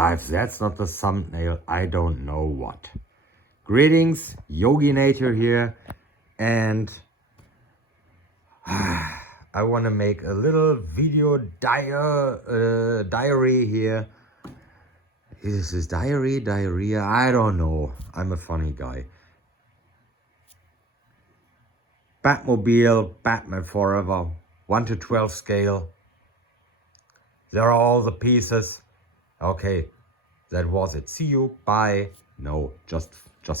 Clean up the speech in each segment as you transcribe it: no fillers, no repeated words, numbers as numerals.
If that's not the thumbnail, I don't know what. Greetings, Yoginator here, and I want to make a little video diary here. Is this diarrhea? I don't know. I'm a funny guy. Batmobile, Batman Forever, 1 to 12 scale. There are all the pieces. Okay, that was it. See you. Bye. No, just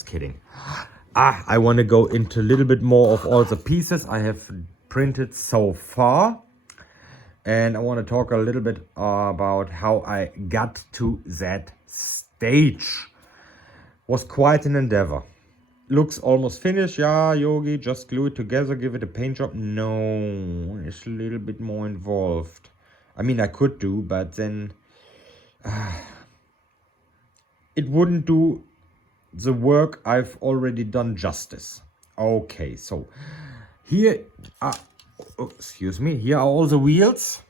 kidding. I want to go into a little bit more of all the pieces I have printed so far. And I want to talk a little bit about how I got to that stage. Was quite an endeavor. Looks almost finished. Yeah, Yogi, just glue it together, give it a paint job. No, it's a little bit more involved. I mean, I could do, but then it wouldn't do the work I've already done justice. Okay, so here are, excuse me, here are all the wheels.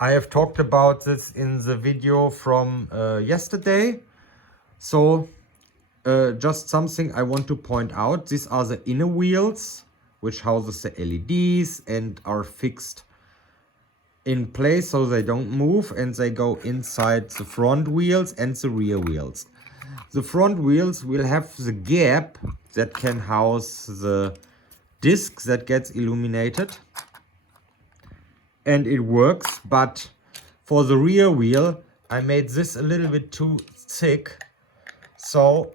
I have talked about this in the video from yesterday. So just something I want to point out. These are the inner wheels, which houses the LEDs and are fixed in place so they don't move, and they go inside the front wheels and the rear wheels. The front wheels will have the gap that can house the disc that gets illuminated, and it works. But for the rear wheel, I made this a little bit too thick, so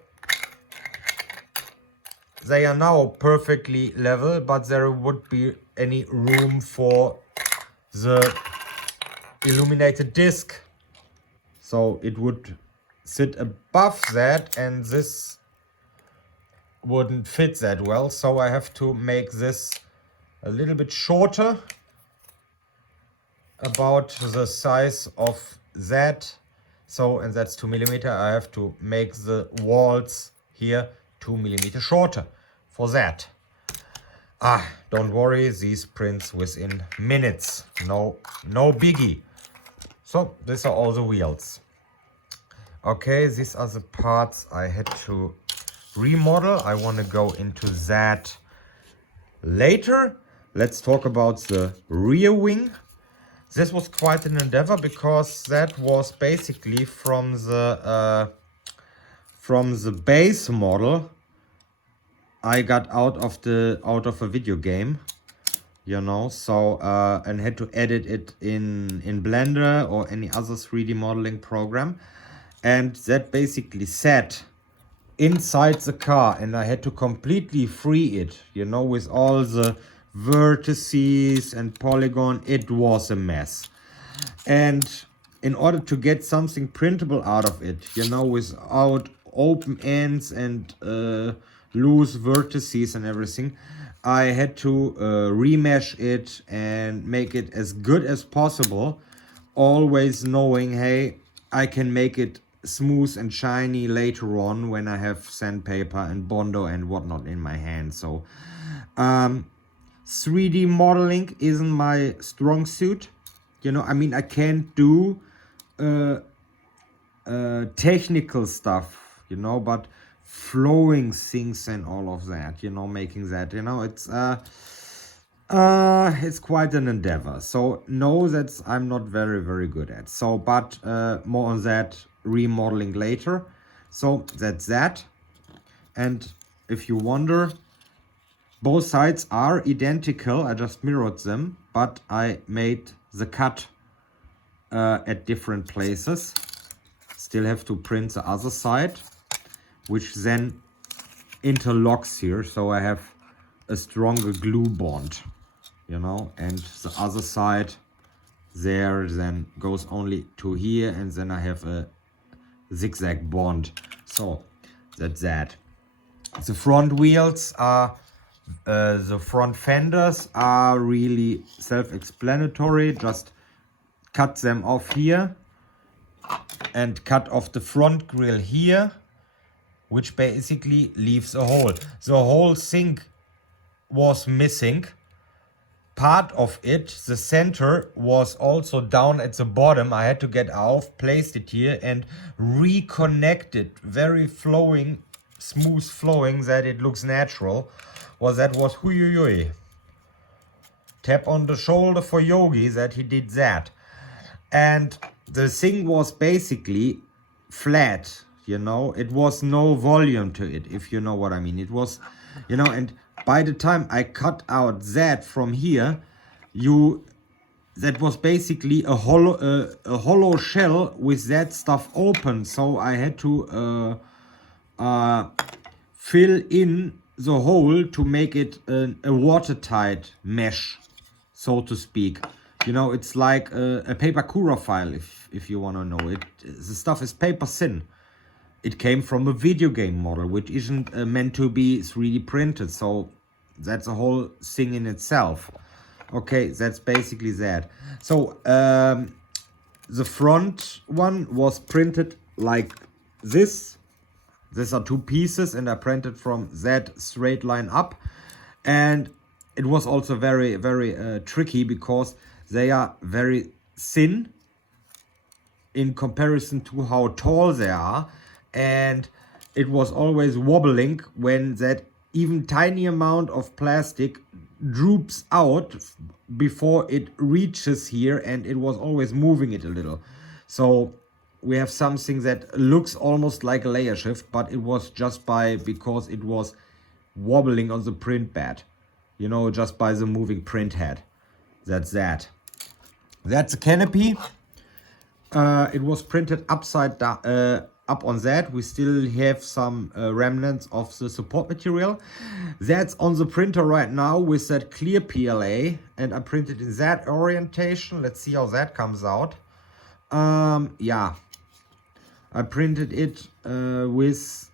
they are now perfectly level, but there would be any room for the illuminated disc. So it would sit above that, and this wouldn't fit that well. So I have to make this a little bit shorter, about the size of that. So, and that's 2 millimeter. I have to make the walls here 2 millimeter shorter for that. Don't worry, these prints within minutes. No biggie. So these are all the wheels. Okay, these are the parts I had to remodel. I want to go into that later. Let's talk about the rear wing. This was quite an endeavor because that was basically from the base model I got out of a video game, you know. So and had to edit it in Blender or any other 3D modeling program, and that basically sat inside the car, and I had to completely free it, you know, with all the vertices and polygon. It was a mess. And in order to get something printable out of it, you know, without open ends and loose vertices and everything, I had to remesh it and make it as good as possible, always knowing, hey, I can make it smooth and shiny later on when I have sandpaper and Bondo and whatnot in my hand. So 3D modeling isn't my strong suit, you know. I mean, I can't do technical stuff, you know, but flowing things and all of that, you know, making that, you know, it's quite an endeavor. So no, that's I'm not very good at. So but more on that remodeling later. So that's that. And if you wonder, both sides are identical. I just mirrored them, but I made the cut at different places. Still have to print the other side, which then interlocks here, so I have a stronger glue bond, you know. And the other side there then goes only to here, and then I have a zigzag bond. So that's that. The front wheels are the front fenders are really self-explanatory. Just cut them off here and cut off the front grille here, which basically leaves a hole. The whole thing was missing, part of it, the center, was also down at the bottom. I had to get off, placed it here, and reconnect it. Very flowing, smooth flowing, that it looks natural. Well, that was hui. Tap on the shoulder for Yogi, that he did that. And the thing was basically flat, you know. It was no volume to it, if you know what I mean. It was, you know, and by the time I cut out that from here, that was basically a hollow shell with that stuff open. So I had to fill in the hole to make it a watertight mesh, so to speak. You know, it's like a paper Cura file, if you want to know it. The stuff is paper thin. It came from a video game model, which isn't meant to be 3D printed. So that's a whole thing in itself. Okay, that's basically that. So the front one was printed like this. These are two pieces, and I printed from that straight line up. And it was also very, very tricky because they are very thin in comparison to how tall they are. And it was always wobbling when that even tiny amount of plastic droops out before it reaches here, and it was always moving it a little. So we have something that looks almost like a layer shift, but it was just because it was wobbling on the print bed, you know, just by the moving print head. That's that. That's a canopy. It was printed upside down, up on that. We still have some remnants of the support material. That's on the printer right now with that clear PLA, and I printed in that orientation. Let's see how that comes out. Yeah, I printed it with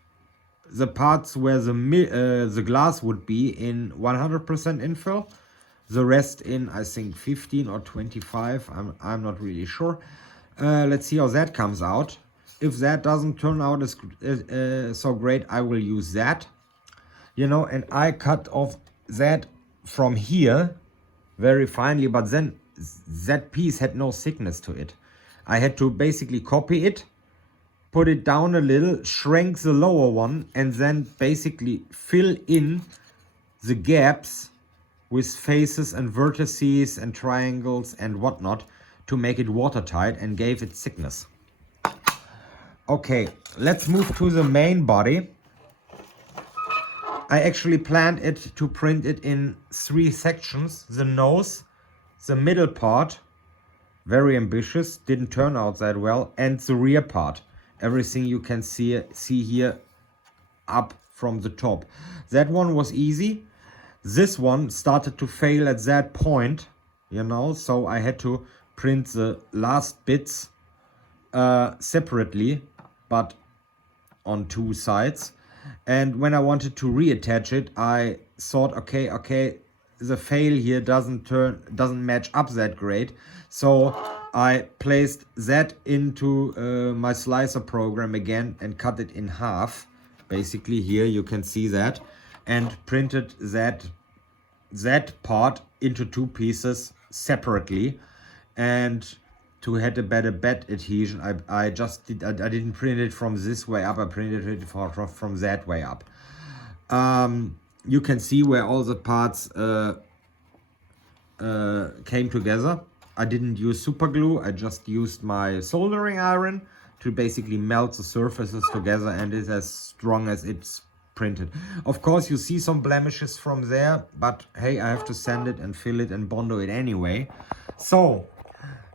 the parts where the glass would be in 100% infill. The rest in, I think, 15 or 25. I'm not really sure. Let's see how that comes out. If that doesn't turn out as so great, I will use that. You know, and I cut off that from here very finely, but then that piece had no thickness to it. I had to basically copy it, put it down a little, shrink the lower one, and then basically fill in the gaps with faces and vertices and triangles and whatnot to make it watertight and gave it thickness. Okay, let's move to the main body. I actually planned it to print it in 3 sections. The nose, the middle part, very ambitious, didn't turn out that well, and the rear part. Everything you can see here up from the top. That one was easy. This one started to fail at that point, you know, so I had to print the last bits separately, but on 2 sides. And when I wanted to reattach it, I thought, okay, the fail here doesn't match up that great. So I placed that into my slicer program again and cut it in half. Basically here you can see that, and printed that part into 2 pieces separately. And to have a better bed adhesion, I didn't print it from this way up, I printed it from that way up. You can see where all the parts came together. I didn't use super glue, I just used my soldering iron to basically melt the surfaces together, and it's as strong as it's printed. Of course you see some blemishes from there, but hey, I have to sand it and fill it and bondo it anyway. So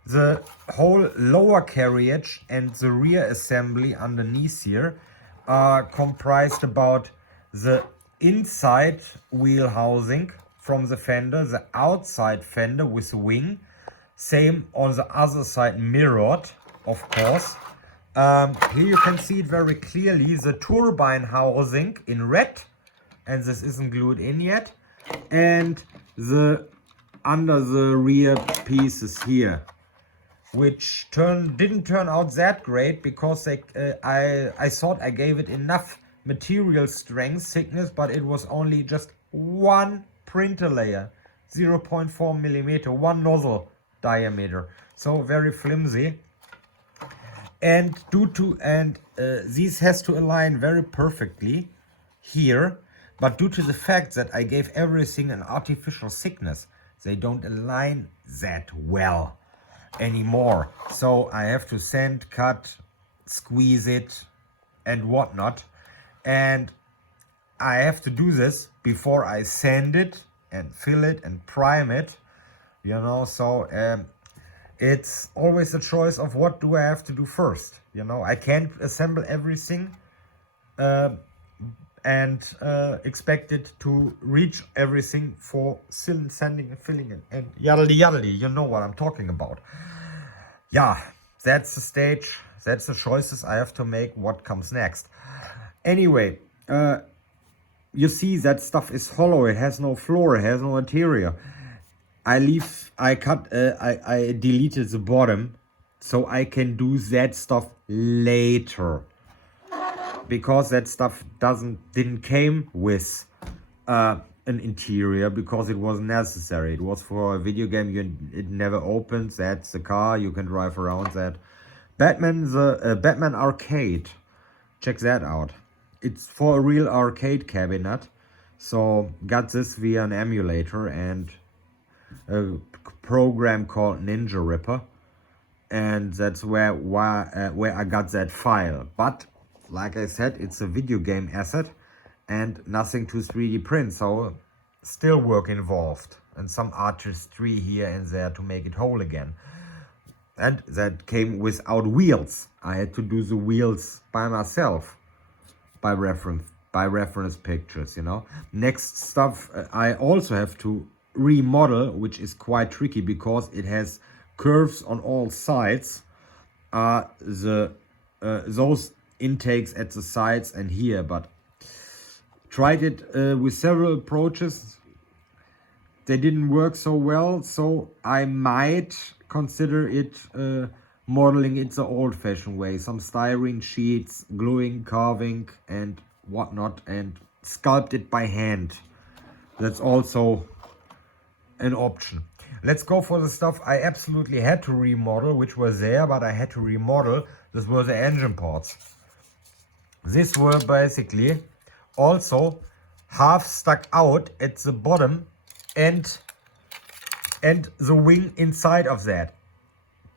the whole lower carriage and the rear assembly underneath here are comprised about the inside wheel housing from the fender, the outside fender with the wing, same on the other side, mirrored, of course. Here you can see it very clearly, the turbine housing in red, and this isn't glued in yet, and the under the rear pieces here, which didn't turn out that great because I thought I gave it enough material strength, thickness, but it was only just 1 printer layer. 0.4 millimeter, one nozzle diameter, so very flimsy. And these has to align very perfectly here, but due to the fact that I gave everything an artificial thickness, they don't align that well anymore. So I have to sand, cut, squeeze it and whatnot, and I have to do this before I sand it and fill it and prime it, you know. So it's always a choice of what do I have to do first, you know. I can't assemble everything and expect it to reach everything for sanding and filling it and yaddly yaddly, you know what I'm talking about. Yeah, that's the stage, that's the choices I have to make, what comes next. Anyway, you see that stuff is hollow, it has no floor, it has no interior. I deleted the bottom so I can do that stuff later, because that stuff didn't came with an interior, because it wasn't necessary. It was for a video game. It never opens. That's the car, you can drive around that. Batman arcade, check that out. It's for a real arcade cabinet. So got this via an emulator and a program called Ninja Ripper, and that's where I got that file. But like I said, it's a video game asset and nothing to 3D print, so still work involved and some artistry here and there to make it whole again. And that came without wheels. I had to do the wheels by myself, by reference pictures, you know. Next stuff, I also have to remodel, which is quite tricky because it has curves on all sides. Those intakes at the sides and here, but tried it with several approaches. They didn't work so well, so I might consider it modeling it the old-fashioned way. Some styrene sheets, gluing, carving and whatnot, and sculpt it by hand. That's also an option. Let's go for the stuff I absolutely had to remodel, which was there, but I had to remodel. This were the engine parts. These were basically also half stuck out at the bottom and the wing inside of that.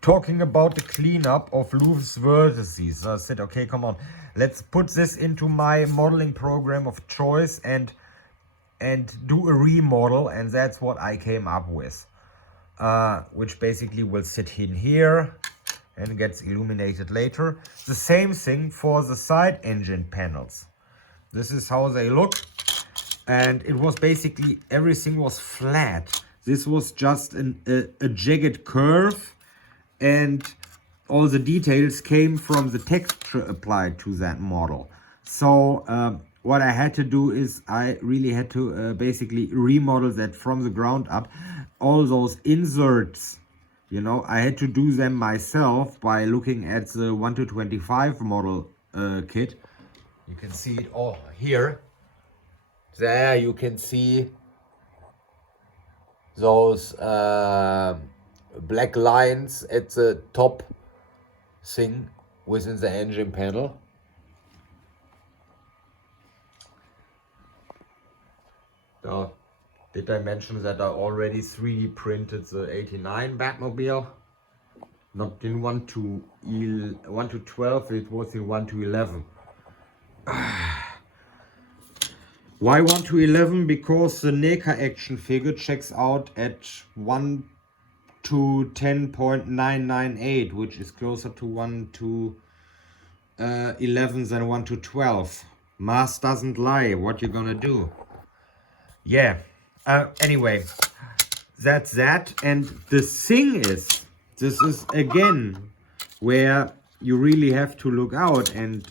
Talking about the cleanup of loose vertices. So I said, okay, come on, let's put this into my modeling program of choice and do a remodel, and that's what I came up with, which basically will sit in here and gets illuminated later. The same thing for the side engine panels. This is how they look, and it was basically everything was flat. This was just a jagged curve, and all the details came from the texture applied to that model. So what I had to do is I really had to basically remodel that from the ground up. All those inserts, you know, I had to do them myself by looking at the 1-25 model kit. You can see it all here. There you can see those black lines at the top thing within the engine panel. Now, did I mention that I already 3D printed the 89 Batmobile? Not in 1-12, it was in 1-11. Why 1-11? Because the NECA action figure checks out at 1-10.998, which is closer to 1-11 than 1-12. Math doesn't lie. What you gonna do? Yeah. Anyway, that's that. And the thing is, this is again where you really have to look out and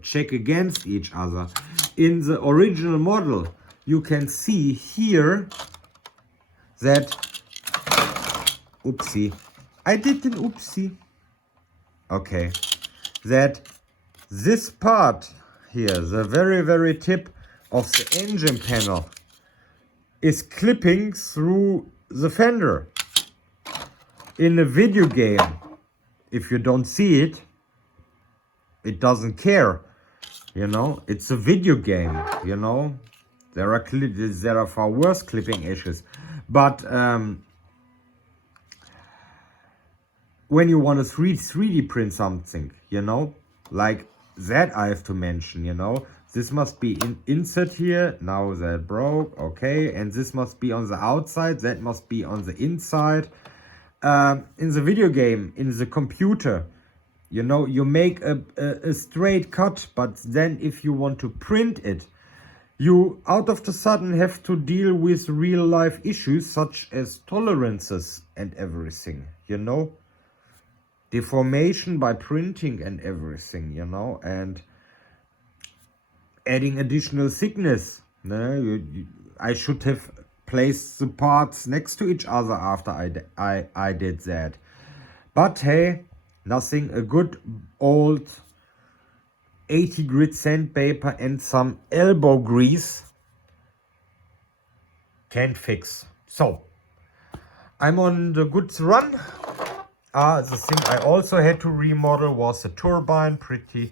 check against each other. In the original model, you can see here that, oopsie, I did an oopsie. Okay, that this part here, the very tip of the engine panel, is clipping through the fender. In a video game, if you don't see it, it doesn't care. You know, it's a video game, you know. There are far worse clipping issues. But when you want to 3D print something, you know, like that I have to mention, you know, this must be insert here. Now that broke, okay, and this must be on the outside, that must be on the inside. In the video game, in the computer, you know, you make a straight cut, but then if you want to print it, you out of the sudden have to deal with real life issues such as tolerances and everything, you know, deformation by printing and everything, you know, and adding additional thickness. No, I should have placed the parts next to each other after I did that. But hey, nothing a good old 80 grit sandpaper and some elbow grease can't fix. So I'm on the good run. The thing I also had to remodel was the turbine. Pretty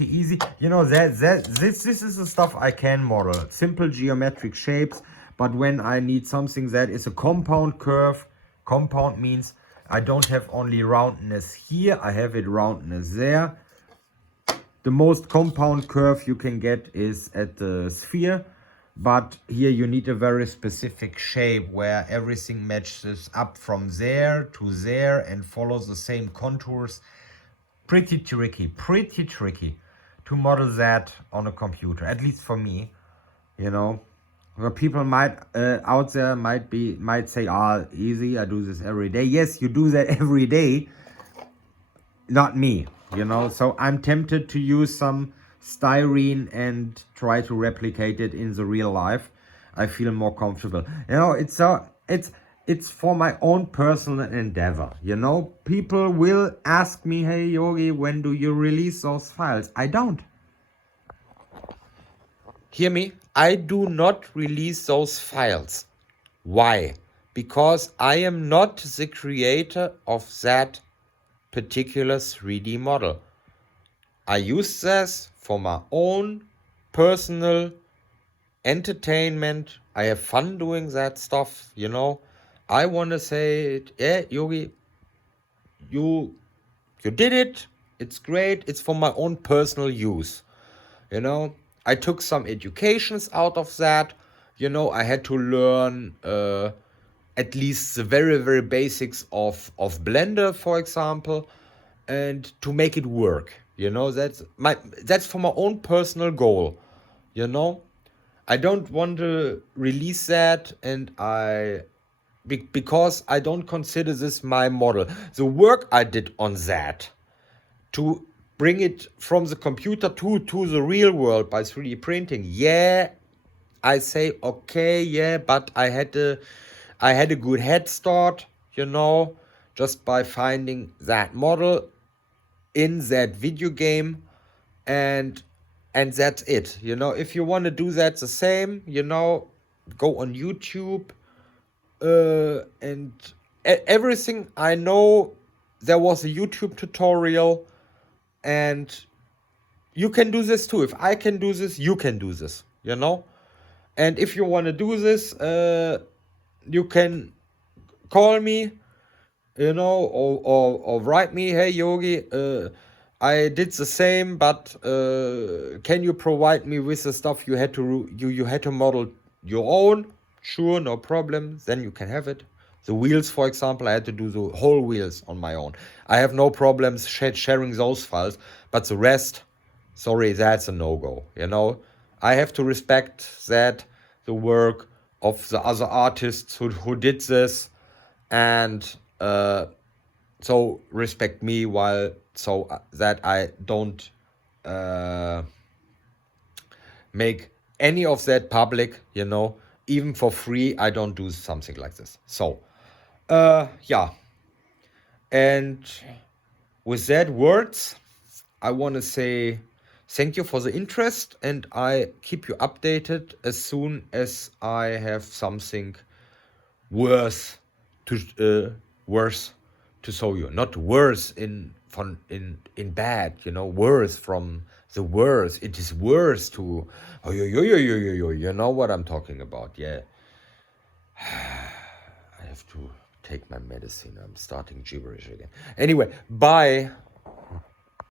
easy. You know, this is the stuff I can model. Simple geometric shapes. But when I need something that is a compound curve, compound means I don't have only roundness here, I have it roundness there. The most compound curve you can get is at the sphere, but here you need a very specific shape where everything matches up from there to there and follows the same contours. Pretty tricky to model that on a computer, at least for me, you know. Well, people might out there might say, ah, easy, I do this every day. Yes, you do that every day, not me, you know. So I'm tempted to use some styrene and try to replicate it in the real life. I feel more comfortable, you know. It's for my own personal endeavor, you know. People will ask me, hey Yogi, when do you release those files? I don't. Hear me? I do not release those files. Why? Because I am not the creator of that particular 3D model. I use this for my own personal entertainment. I have fun doing that stuff, you know. I want to say, yeah, Yogi, you did it. It's great. It's for my own personal use, you know. I took some educations out of that. You know, I had to learn at least the very basics of Blender, for example, and to make it work. You know, that's for my own personal goal. You know, I don't want to release that, and because I don't consider this my model. The work I did on that to bring it from the computer to the real world by 3D printing. Yeah, I say, okay, yeah, but I had a good head start, you know, just by finding that model in that video game, and that's it. You know, if you want to do that the same, you know, go on YouTube, and everything I know, there was a YouTube tutorial. And you can do this too. If I can do this, you can do this, you know. And if you want to do this, you can call me, you know, or write me, hey Yogi, I did the same, but can you provide me with the stuff you had to model your own? Sure, no problem. Then you can have it. The wheels, for example, I had to do the whole wheels on my own. I have no problems sharing those files, but the rest, sorry, that's a no-go, you know. I have to respect that, the work of the other artists who did this, and so respect me so that I don't make any of that public, you know. Even for free, I don't do something like this. So yeah, and with that words, I want to say Thank you for the interest, and I keep you updated as soon as I have something worse to worse to show you. Not worse in bad, you know, worse from the worse. It is worse to you know what I'm talking about. Yeah. I have to take my medicine. I'm starting gibberish again. Anyway, bye.